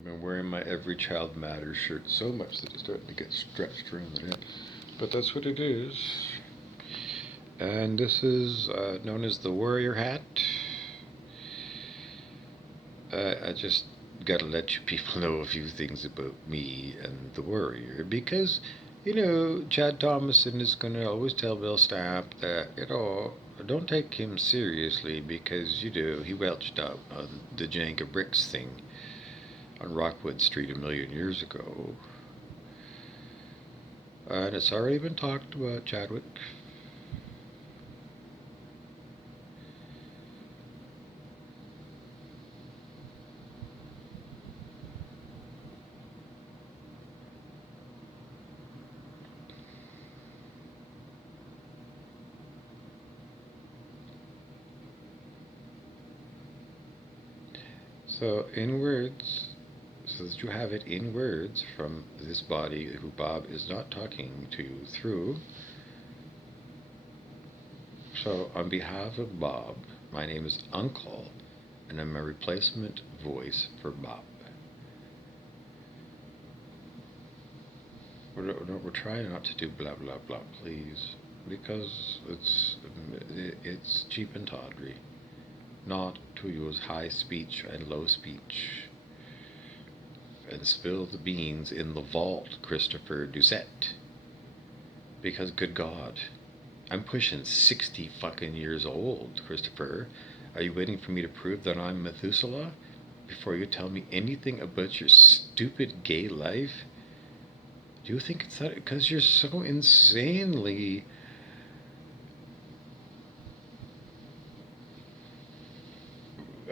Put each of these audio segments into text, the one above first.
I've been wearing my Every Child Matters shirt so much that it's starting to get stretched around the neck. But that's what it is. And this is known as the Warrior Hat. I just gotta let you people know a few things about me and the Warrior because, Chad Thomason is gonna always tell Bill Stamp that, don't take him seriously because, he welched out on the Jenga Bricks thing on Rockwood Street a million years ago. And it's already been talked about, Chadwick. So, in words, so that you have it in words from this body who Bob is not talking to you through. So, on behalf of Bob, my name is Uncle, and I'm a replacement voice for Bob. We're trying not to do blah blah blah, please, because it's cheap and tawdry, not to use high speech and low speech and spill the beans in the vault, Christopher Doucette. Because, good God, I'm pushing 60 fucking years old, Christopher. Are you waiting for me to prove that I'm Methuselah before you tell me anything about your stupid gay life? Do you think it's that? Because you're so insanely.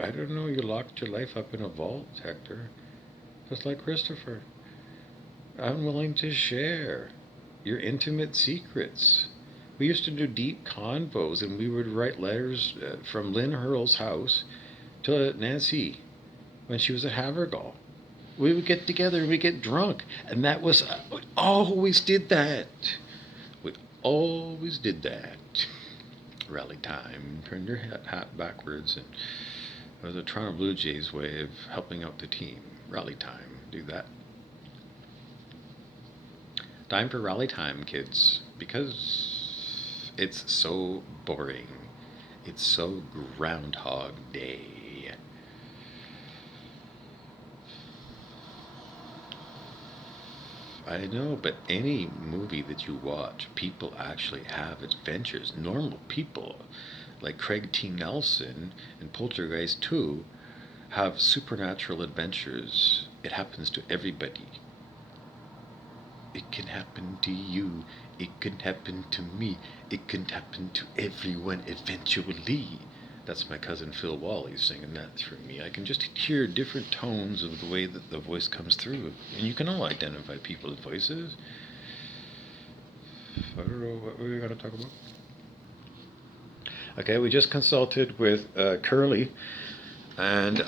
I don't know, you locked your life up in a vault, Hector. Just like Christopher. I'm willing to share your intimate secrets. We used to do deep convos, and we would write letters from Lynn Hurl's house to Nancy when she was at Havergal. We would get together and we'd get drunk, and that was we always did that. We always did that. Rally time. Turn your hat backwards, and it was the Toronto Blue Jays way of helping out the team. Rally time. Do that. Time for rally time, kids, because it's so boring. It's so Groundhog Day. I know, but any movie that you watch, people actually have adventures. Normal people, like Craig T. Nelson and Poltergeist 2, have supernatural adventures. It happens to everybody. It can happen to you. It can happen to me. It can happen to everyone eventually. That's my cousin Phil Wally singing that through me. I can just hear different tones of the way that the voice comes through. And you can all identify people's voices. I don't know what we're going to talk about. Okay, we just consulted with Curly, and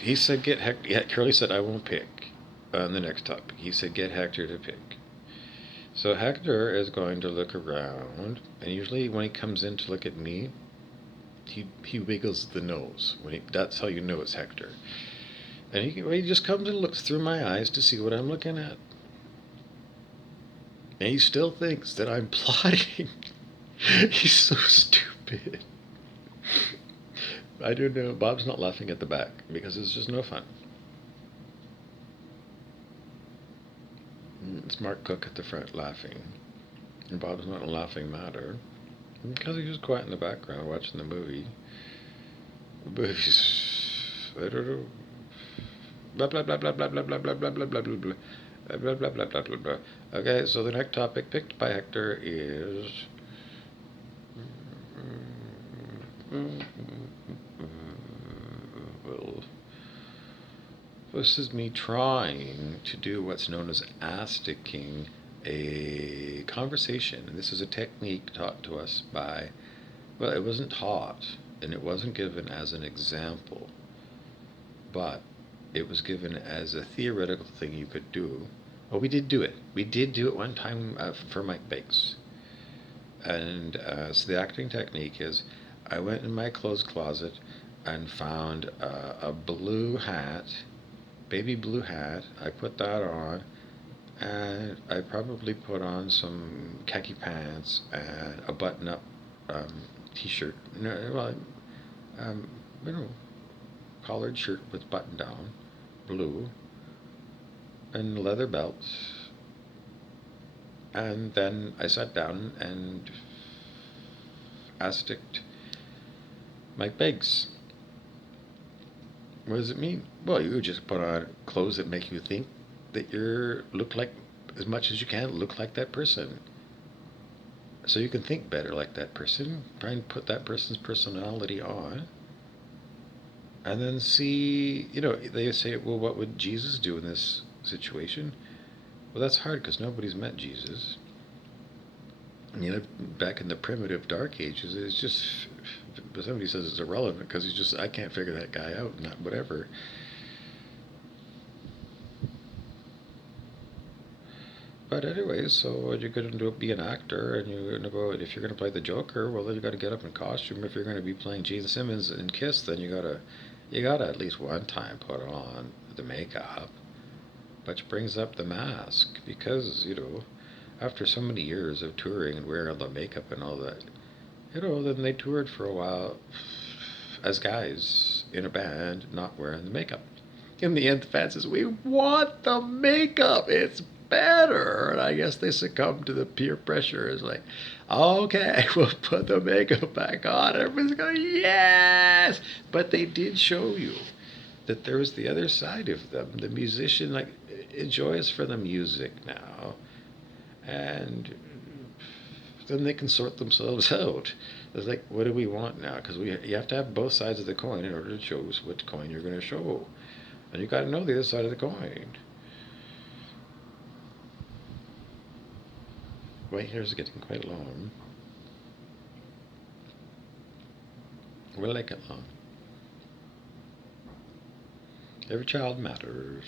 he said get Hector. Yeah, Curly said I won't pick on the next topic. He said get Hector to pick. So Hector is going to look around, and usually when he comes in to look at me, he wiggles the nose. That's how you know it's Hector. And he just comes and looks through my eyes to see what I'm looking at. And he still thinks that I'm plotting. He's so stupid. I don't know. Bob's not laughing at the back because it's just no fun. It's Mark Cook at the front laughing. And Bob's not a laughing matter because he's just quiet in the background watching the movie. But he's, I don't know. Blah blah blah blah blah blah blah blah blah blah blah blah blah blah blah blah blah blah. Okay, so the next topic picked by Hector is well, this is me trying to do what's known as asticking a conversation. And this is a technique taught to us by, well, it wasn't taught and it wasn't given as an example, but it was given as a theoretical thing you could do. Well, we did do it. We did do it one time for Mike Bakes. And so the acting technique is I went in my clothes closet and found a blue hat baby blue hat. I put that on, and I probably put on some khaki pants and a button-up t-shirt. No, well, um, you know, collared shirt with button down, blue, and leather belts. And then I sat down and asked Mike Beggs, what does it mean? Well, you just put on clothes that make you think that you look like, as much as you can, look like that person. So you can think better like that person. Try and put that person's personality on. And then see, they say, well, what would Jesus do in this situation? Well, that's hard because nobody's met Jesus. Back in the primitive dark ages, it's just, somebody says it's irrelevant because I can't figure that guy out, not whatever. But anyways, so you're going to be an actor, and you're going to go, if you're going to play the Joker, well, then you got to get up in costume. If you're going to be playing Gene Simmons in Kiss, then you gotta at least one time put on the makeup. Which brings up the mask, because, after so many years of touring and wearing all the makeup and all that, then they toured for a while as guys in a band not wearing the makeup. In the end, the fans says, we want the makeup, it's better. And I guess they succumbed to the peer pressure. It's like, okay, we'll put the makeup back on. Everybody's going, yes! But they did show you that there was the other side of them. The musician, enjoys for the music now. And then they can sort themselves out. It's like, what do we want now? Because you have to have both sides of the coin in order to choose which coin you're going to show. And you got to know the other side of the coin. Right here's getting quite long. We'll make it long. Every child matters.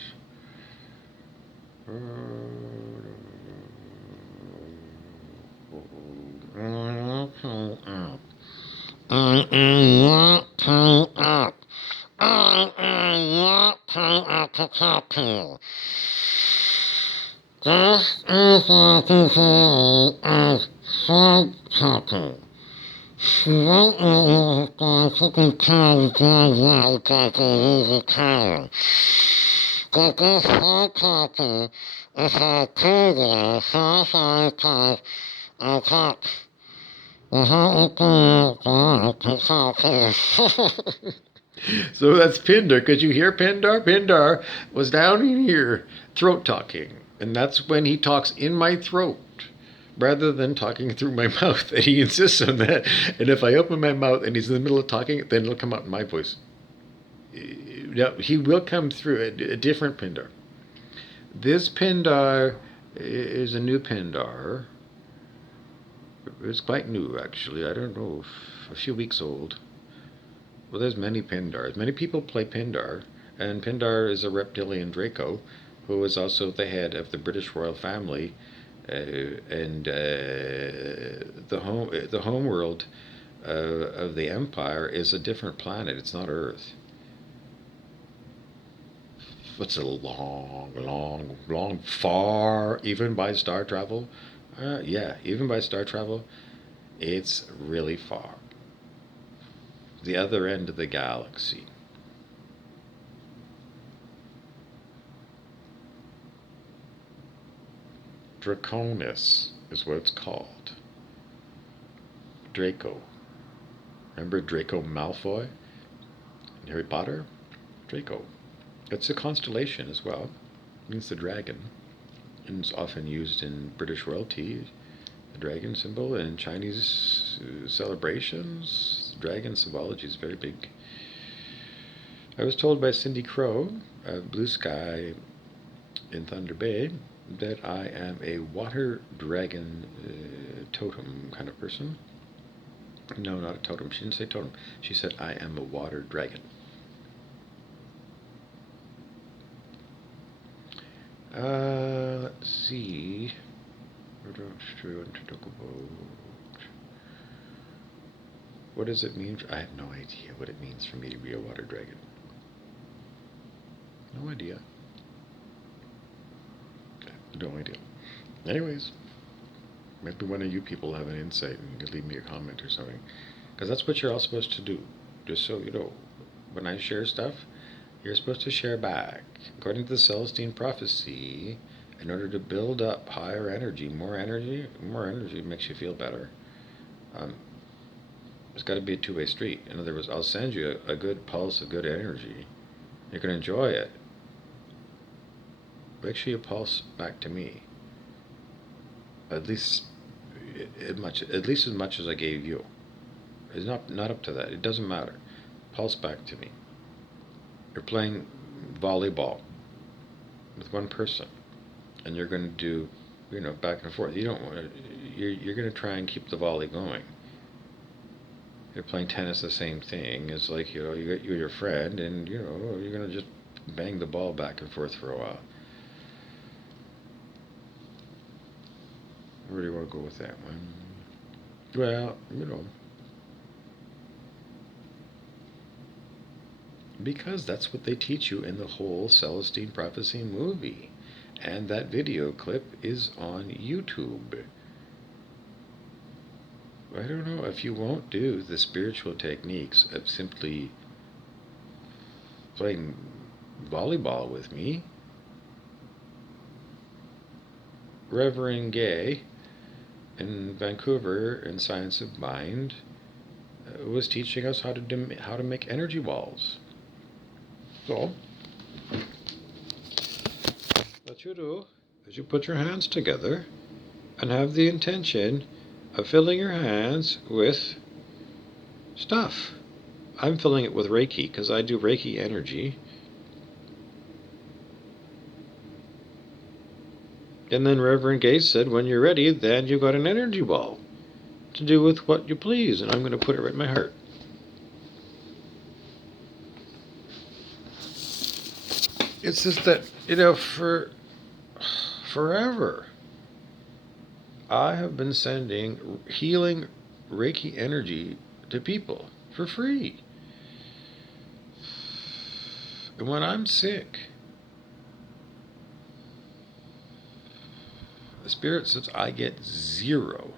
This is what you say as subtitle. What is going to be called like that is a title? That this subtitle is a trigger so I talk. So that's Pindar. Could you hear Pindar? Pindar was down in here, throat talking. And that's when he talks in my throat rather than talking through my mouth. And he insists on that. And if I open my mouth and he's in the middle of talking, then it'll come out in my voice. No, he will come through a different Pindar. This Pindar is a new Pindar. It's quite new, actually. I don't know, a few weeks old. Well, there's many Pindars. Many people play Pindar, and Pindar is a reptilian Draco, who is also the head of the British royal family, and the home world of the Empire is a different planet. It's not Earth. What's a long, far, even by star travel? Yeah, even by star travel, it's really far. The other end of the galaxy. Draconis is what it's called. Draco. Remember Draco Malfoy in Harry Potter? Draco. It's a constellation as well. It means the dragon. And it's often used in British royalty, the dragon symbol, and in Chinese celebrations. Dragon symbology is very big. I was told by Cindy Crow of Blue Sky in Thunder Bay that I am a water dragon totem kind of person. No, not a totem. She didn't say totem. She said I am a water dragon. Let's see. What else do I want to talk about? What does it mean? I have no idea what it means for me to be a water dragon. No idea. No idea. Anyways, maybe one of you people have an insight and you could leave me a comment or something. Because that's what you're all supposed to do. Just so you know, when I share stuff, you're supposed to share back. According to the Celestine prophecy, in order to build up higher energy, more energy makes you feel better. Um, it's got to be a two-way street. In other words, I'll send you a good pulse of good energy. You can enjoy it. Make sure you pulse back to me. At least as much as I gave you. It's not up to that. It doesn't matter. Pulse back to me. You're playing volleyball with one person, and you're going to do, back and forth. You don't want to. You're going to try and keep the volley going. You're playing tennis, the same thing. It's like you got you and your friend, and you're going to just bang the ball back and forth for a while. Where do you want to go with that one? Well, because that's what they teach you in the whole Celestine Prophecy movie. And that video clip is on YouTube. I don't know if you won't do the spiritual techniques of simply playing volleyball with me. Reverend Gay in Vancouver in Science of Mind was teaching us how to make energy balls. So, what you do is you put your hands together and have the intention of filling your hands with stuff. I'm filling it with Reiki because I do Reiki energy. And then Reverend Gates said, when you're ready, then you've got an energy ball to do with what you please. And I'm going to put it right in my heart. It's just that, for forever, I have been sending healing Reiki energy to people for free. And when I'm sick, the Spirit says I get zero.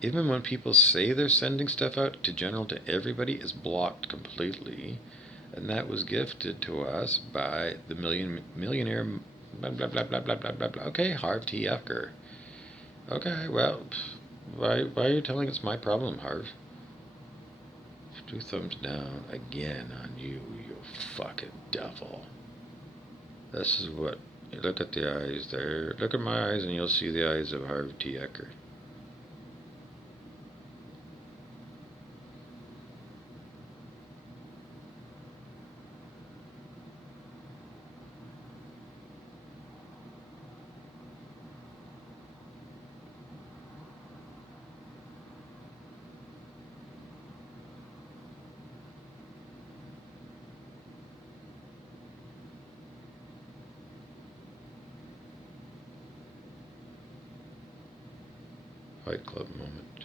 Even when people say they're sending stuff out to everybody, it's blocked completely. And that was gifted to us by the millionaire, blah, blah, blah, blah, blah, blah, blah, blah. Okay, Harv T. Ecker. Okay, well, why are you telling it's my problem, Harv? 2 thumbs down again on you, you fucking devil. This is what, look at the eyes there. Look at my eyes and you'll see the eyes of Harv T. Ecker. Fight Club moment.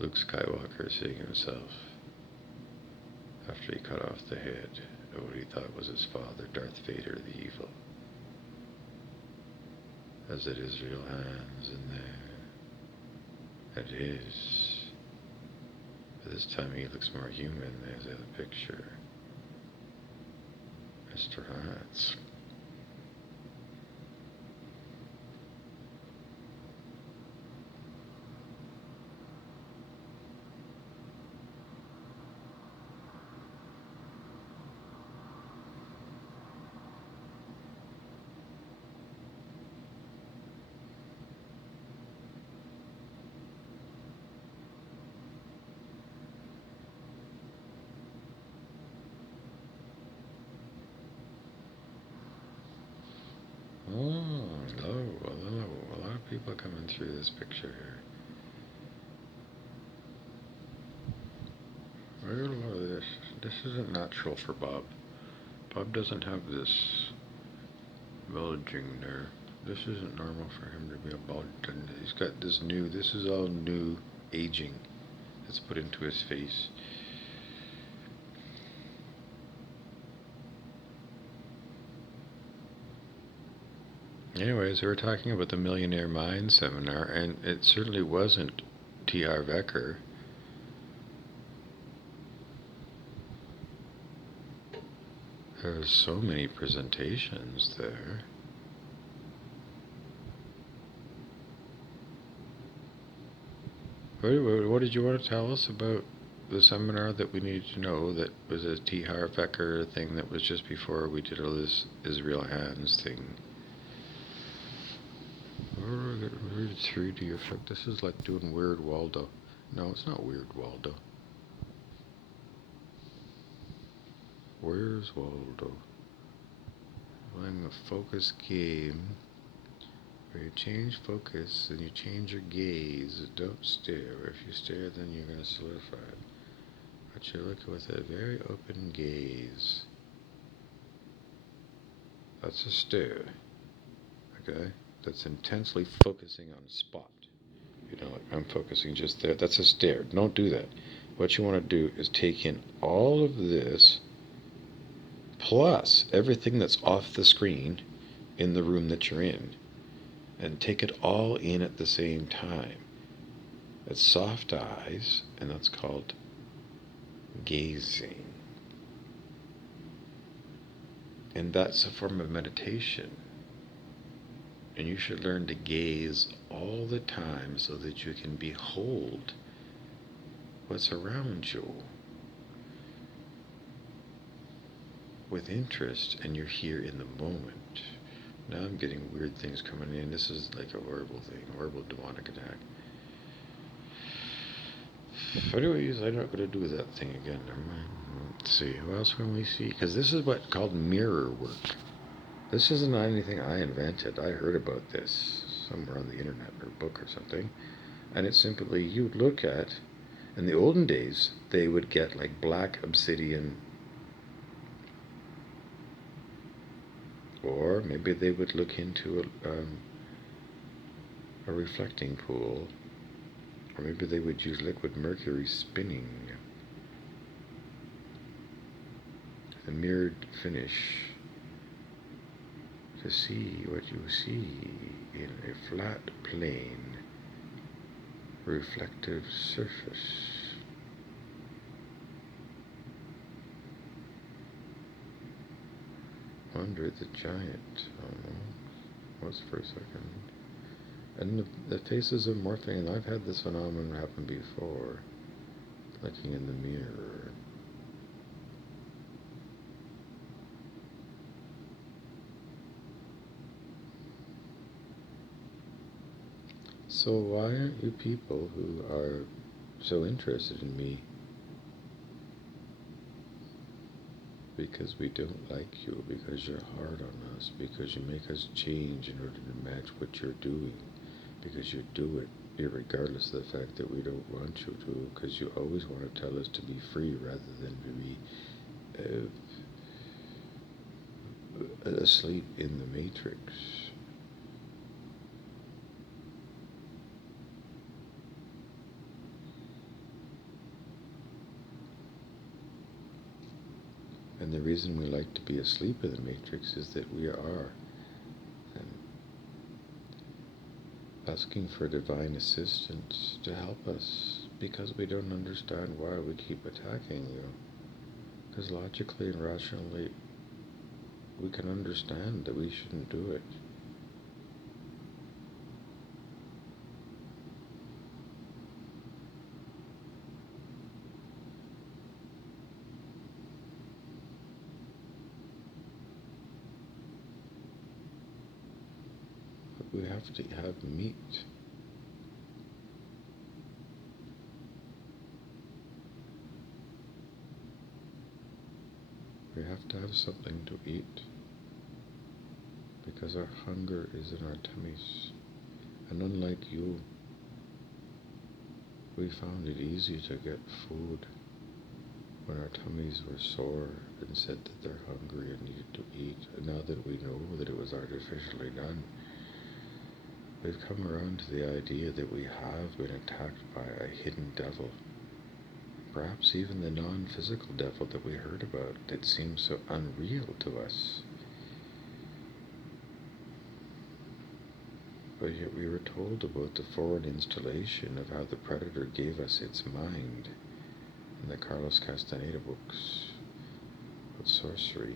Luke Skywalker seeing himself after he cut off the head of what he thought was his father, Darth Vader the evil. As it is real hands in there. It is. But this time he looks more human. There's the other picture. Mr. Hats. Oh, hello. A lot of people coming through this picture here. I got a lot of this. This isn't natural for Bob. Bob doesn't have this bulging there. This isn't normal for him to be a bulge. He's got this is all new aging that's put into his face. Anyways, we were talking about the Millionaire Mind seminar, and it certainly wasn't T.R. Vecker. There were so many presentations there. What did you want to tell us about the seminar that we needed to know that was a T.R. Vecker thing that was just before we did all this Israel Hands thing? Weird 3D effect. This is like doing Weird Waldo. No, it's not Weird Waldo. Where's Waldo? Playing a focus game where you change focus and you change your gaze. Don't stare. If you stare, then you're going to solidify it. But you're looking with a very open gaze. That's a stare. Okay? That's intensely focusing on a spot. You know, like I'm focusing just there. That's a stare. Don't do that. What you want to do is take in all of this plus everything that's off the screen in the room that you're in, and take it all in at the same time. It's soft eyes, and that's called gazing. And that's a form of meditation. And you should learn to gaze all the time so that you can behold what's around you with interest, and you're here in the moment. Now I'm getting weird things coming in. This is like a horrible thing, horrible demonic attack. Anyways, I'm not going to do that thing again. Let's see, who else can we see? Because this is what's called mirror work. This isn't anything I invented. I heard about this somewhere on the internet or a book or something. And it's simply you look at, in the olden days, they would get like black obsidian, or maybe they would look into a reflecting pool, or maybe they would use liquid mercury spinning, the mirrored finish, to see what you see in a flat plane reflective surface. Andre the Giant. What's for a second? And the faces are morphing, and I've had this phenomenon happen before. Looking in the mirror. So why aren't you people who are so interested in me? Because we don't like you, because you're hard on us, because you make us change in order to match what you're doing, because you do it irregardless of the fact that we don't want you to, because you always want to tell us to be free rather than to be asleep in the matrix. And the reason we like to be asleep in the matrix is that we are. And asking for divine assistance to help us because we don't understand why we keep attacking you. Because logically and rationally, we can understand that we shouldn't do it. But we have to have meat. We have to have something to eat. Because our hunger is in our tummies. And unlike you, we found it easy to get food when our tummies were sore and said that they're hungry and needed to eat. And now that we know that it was artificially done, we've come around to the idea that we have been attacked by a hidden devil. Perhaps even the non-physical devil that we heard about that seems so unreal to us. But yet we were told about the foreign installation of how the predator gave us its mind in the Carlos Castaneda books of sorcery.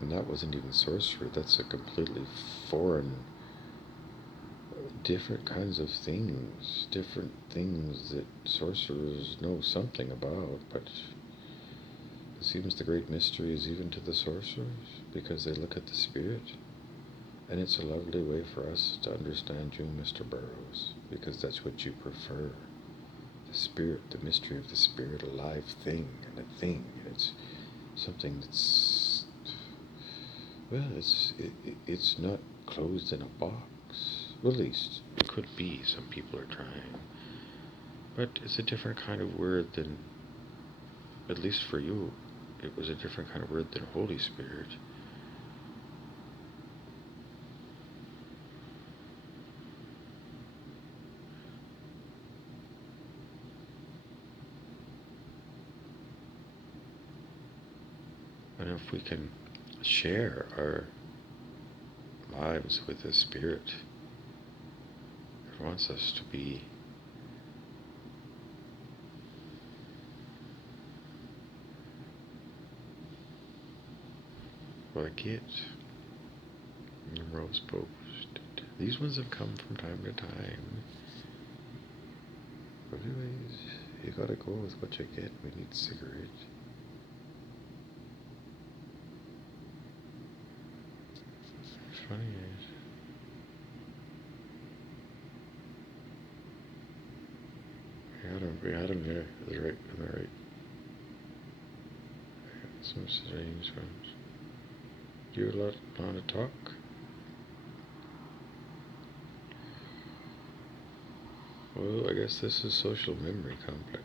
And that wasn't even sorcery, that's a completely foreign, different kinds of things, different things that sorcerers know something about, but it seems the great mystery is even to the sorcerers, because they look at the spirit. And it's a lovely way for us to understand you, Mr. Burroughs, because that's what you prefer. The spirit, the mystery of the spirit, a live thing, and a thing, and it's something that's, well, it's not closed in a box. Well, at least it could be, some people are trying. But it's a different kind of word than, at least for you, it was a different kind of word than Holy Spirit. And if we can share our lives with the Spirit, it wants us to be like it. The Rose Post. These ones have come from time to time. But anyways, you gotta go with what you get. We need cigarettes. Funny is, we had him there, on the right. Some strange ones. Do you want to talk? Well, I guess this is social memory complex.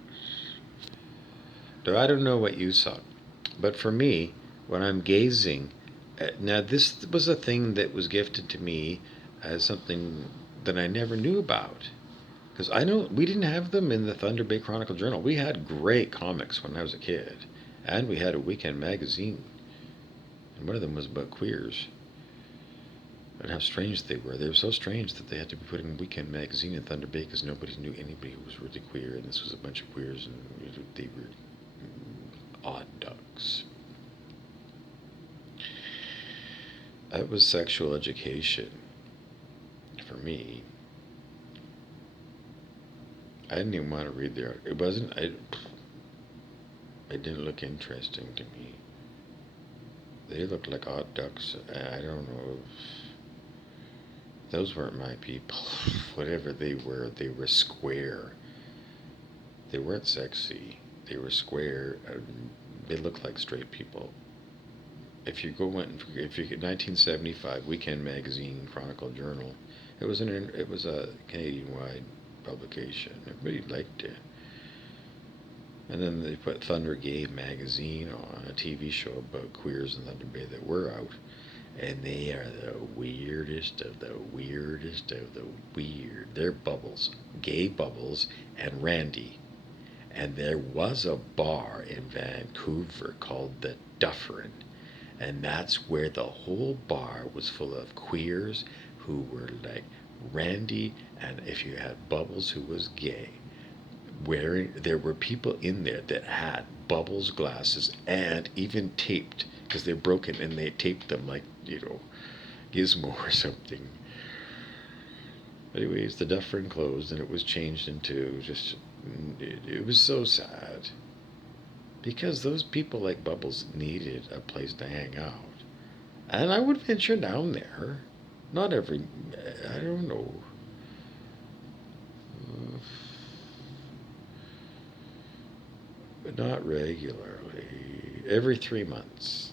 Now, I don't know what you saw, but for me, when I'm gazing, now this was a thing that was gifted to me as something that I never knew about. Because I know we didn't have them in the Thunder Bay Chronicle Journal. We had great comics when I was a kid, and we had a weekend magazine, and one of them was about queers, and how strange they were. They were so strange that they had to be put in weekend magazine in Thunder Bay because nobody knew anybody who was really queer, and this was a bunch of queers, and they were odd ducks. That was sexual education for me. I didn't even want to read the article. It wasn't. It didn't look interesting to me. They looked like odd ducks. I don't know. Those weren't my people. Whatever they were square. They weren't sexy. They were square. They looked like straight people. If you get 1975 Weekend Magazine Chronicle Journal, it was a Canadian-wide publication. Everybody liked it. And then they put Thunder Gay magazine on, a TV show about queers in Thunder Bay that were out. And they are the weirdest of the weirdest of the weird. They're Bubbles, Gay Bubbles, and Randy. And there was a bar in Vancouver called the Dufferin. And that's where the whole bar was full of queers who were like Randy, and if you had Bubbles who was gay, there were people in there that had Bubbles glasses and even taped, because they're broken and they taped them like, Gizmo or something. Anyways, the Dufferin closed and it was changed into just, it was so sad. Because those people like Bubbles needed a place to hang out. And I would venture down there. Not every, I don't know. But not regularly. Every 3 months.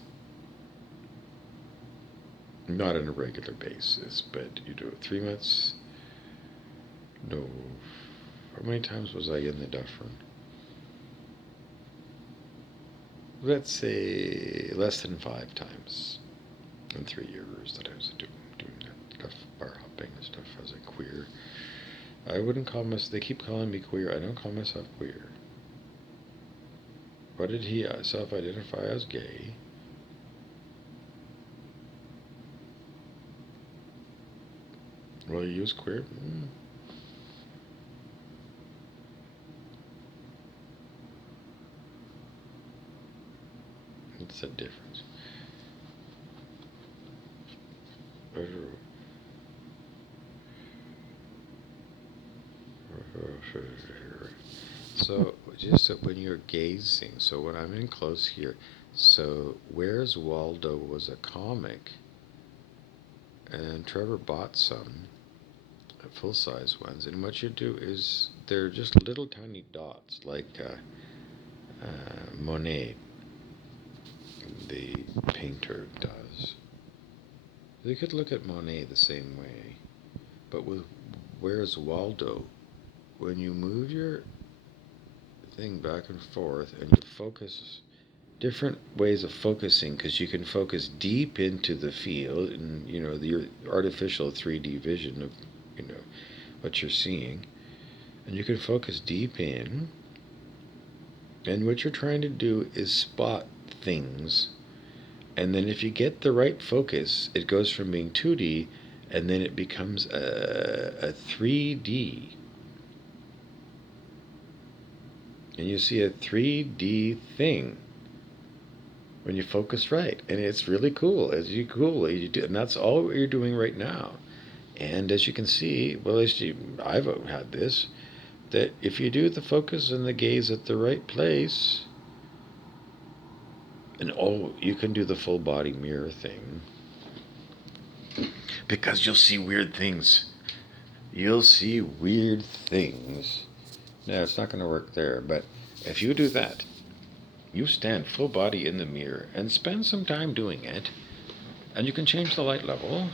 Not on a regular basis, but 3 months. No. How many times was I in the Dufferin? Let's say less than 5 times in 3 years that I was doing that stuff, bar hopping and stuff as a queer. I wouldn't call myself, they keep calling me queer, I don't call myself queer. Why did he self-identify as gay? Well, you use queer. What's the difference? So, just so when you're gazing, so when I'm in close here, so Where's Waldo was a comic, and Trevor bought some full size ones, and what you do is they're just little tiny dots, like Monet, the painter, does. You could look at Monet the same way, but with Where's Waldo, when you move your thing back and forth and you focus different ways of focusing, because you can focus deep into the field and your artificial 3D vision of you know what you're seeing, and you can focus deep in, and what you're trying to do is spot things, and then if you get the right focus, it goes from being 2D and then it becomes a 3D, and you see a 3D thing when you focus right, and it's really cool. You do, and that's all what you're doing right now. And as you can see, well, I've had this, that if you do the focus and the gaze at the right place, and you can do the full body mirror thing, because you'll see weird things. You'll see weird things. Now, it's not going to work there, but if you do that, you stand full body in the mirror and spend some time doing it, and you can change the light level.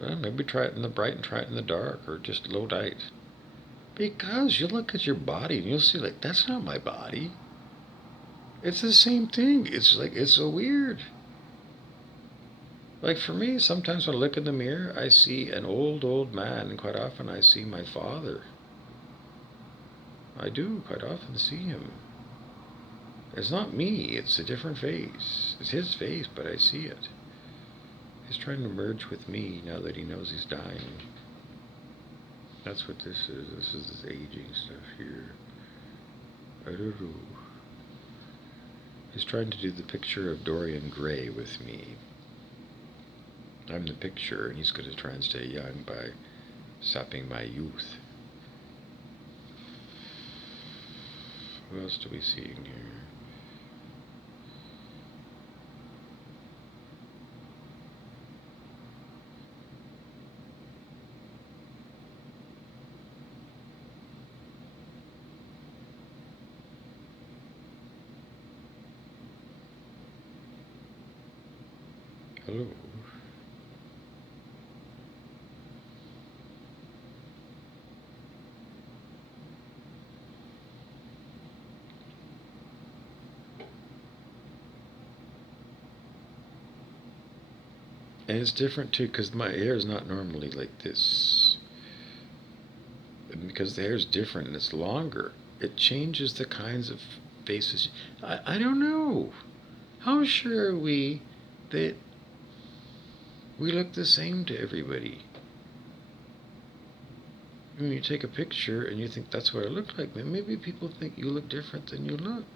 Well, maybe try it in the bright and try it in the dark, or just low light. Because you look at your body and you'll see, like, that's not my body. It's the same thing. It's like, it's so weird. Like for me, sometimes when I look in the mirror, I see an old man, and quite often I see my father. I do quite often see him. It's not me, it's a different face. It's his face, but I see it. He's trying to merge with me now that he knows he's dying. That's what this is. This is this aging stuff here. I don't know. He's trying to do the picture of Dorian Gray with me. I'm the picture, and he's going to try and stay young by sapping my youth. What else do we see in here? Hello. And it's different too, because my hair is not normally like this. And because the hair is different and it's longer, it changes the kinds of faces. I don't know. How sure are we that we look the same to everybody? When you take a picture and you think that's what I look like, then maybe people think you look different than you look.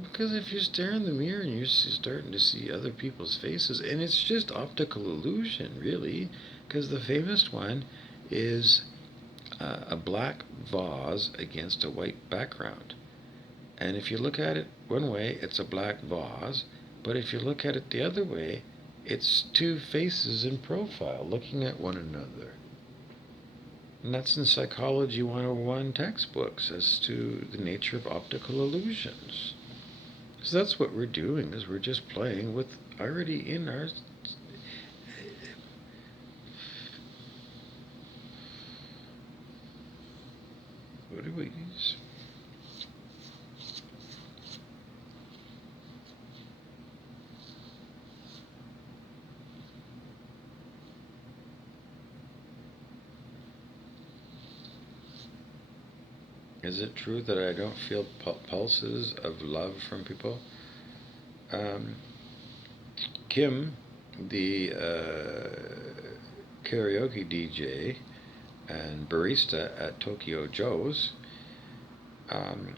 Because if you stare in the mirror and you're starting to see other people's faces, and it's just optical illusion, really, because the famous one is a black vase against a white background. And if you look at it one way, it's a black vase, but if you look at it the other way, it's two faces in profile looking at one another. And that's in Psychology 101 textbooks as to the nature of optical illusions. So that's what we're doing, is we're just playing with already in our... What do we use? Is it true that I don't feel pulses of love from people? Kim, the karaoke DJ and barista at Tokyo Joe's, um,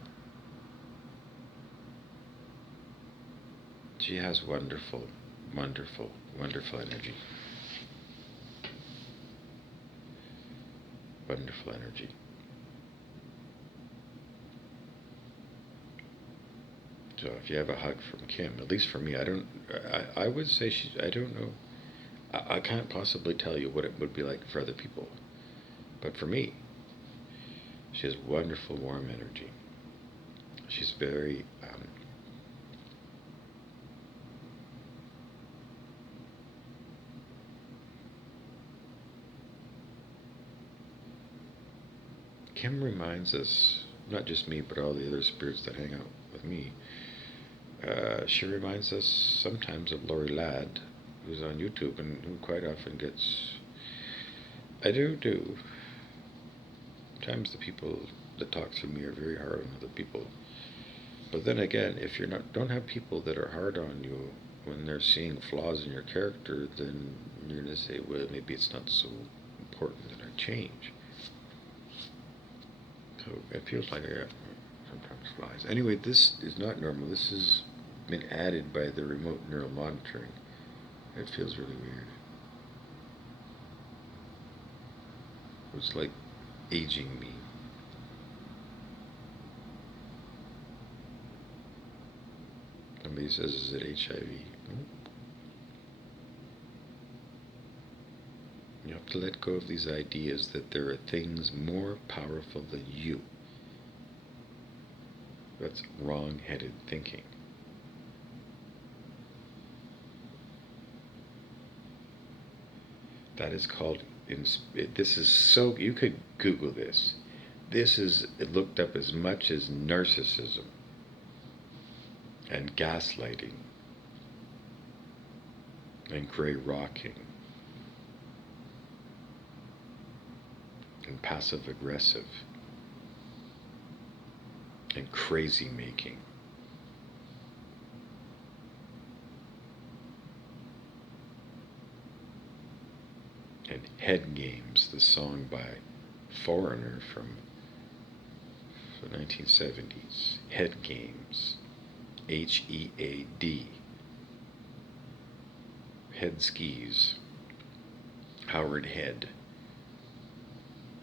she has wonderful, wonderful, wonderful energy. Wonderful energy. So if you have a hug from Kim, at least for me, I don't. I would say she. I don't know. I can't possibly tell you what it would be like for other people, but for me, she has wonderful, warm energy. She's very. Kim reminds us, not just me, but all the other spirits that hang out with me. She reminds us sometimes of Lori Ladd, who's on YouTube and who quite often gets. I do. Sometimes the people that talk to me are very hard on other people. But then again, if you're not don't have people that are hard on you when they're seeing flaws in your character, then you're gonna say, well, maybe it's not so important that I change. So it feels like I got sometimes flies. Anyway, this is not normal. This has been added by the remote neural monitoring. It feels really weird. It's like aging me. Somebody says, is it HIV? You have to let go of these ideas that there are things more powerful than you. That's wrong-headed thinking. That is called, this is so, you could Google this. This is looked up as much as narcissism and gaslighting and gray rocking and passive aggressive and crazy making. And Head Games, the song by Foreigner from the 1970s. Head Games. H-E-A-D. Head skis. Howard Head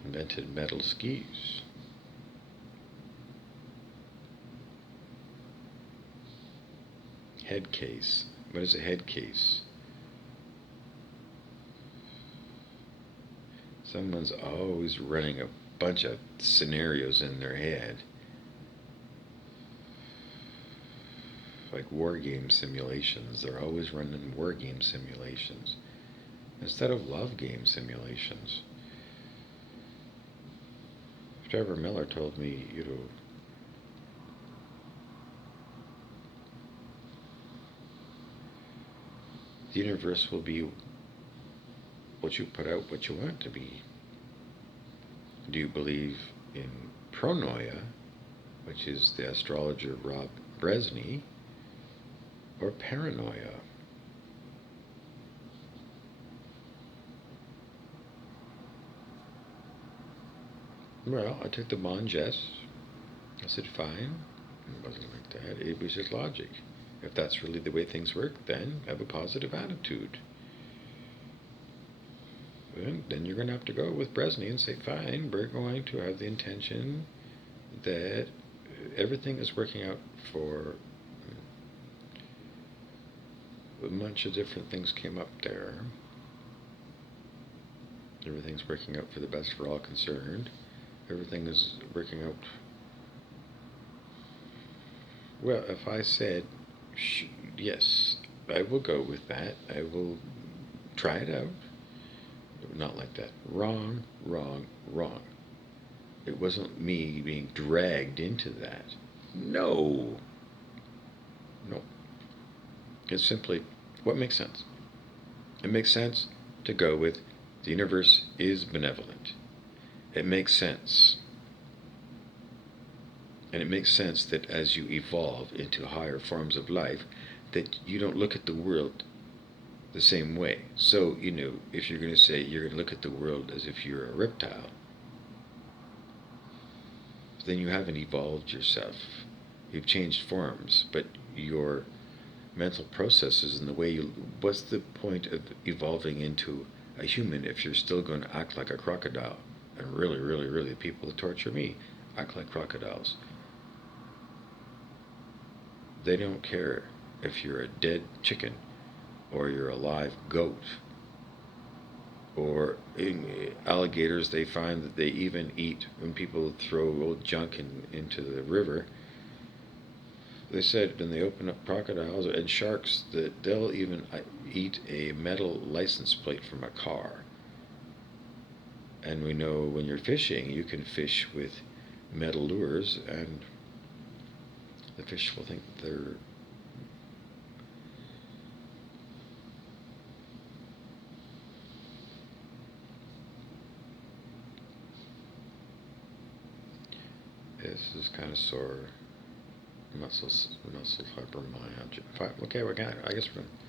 invented metal skis. Head case. What is a head case? Someone's always running a bunch of scenarios in their head. Like war game simulations. They're always running war game simulations instead of love game simulations. Trevor Miller told me, the universe will be what you put out, what you want it to be. Do you believe in pronoia, which is the astrologer Rob Bresney, or paranoia? Well, I took the Monges. I said, fine. It wasn't like that. It was just logic. If that's really the way things work, then have a positive attitude. And then you're going to have to go with Bresney and say, fine, we're going to have the intention that everything is working out for a bunch of different things came up there. Everything's working out for the best for all concerned. Everything is working out. Well, if I said, yes, I will go with that. I will try it out. Not like that. Wrong, wrong, wrong. It wasn't me being dragged into that. No. No. It's simply what makes sense. It makes sense to go with the universe is benevolent. It makes sense. And it makes sense that as you evolve into higher forms of life, that you don't look at the world the same way. So, if you're going to say you're going to look at the world as if you're a reptile, then you haven't evolved yourself. You've changed forms, but your mental processes and the way you. What's the point of evolving into a human if you're still going to act like a crocodile? And really, really, really, people that torture me act like crocodiles. They don't care if you're a dead chicken or you're a live goat. Or in alligators, they find that they even eat when people throw old junk into the river. They said when they open up crocodiles and sharks that they'll even eat a metal license plate from a car. And we know when you're fishing, you can fish with metal lures, and the fish will think they're. This is kind of sore. Muscle fibromyalgia. Okay, I guess we're going to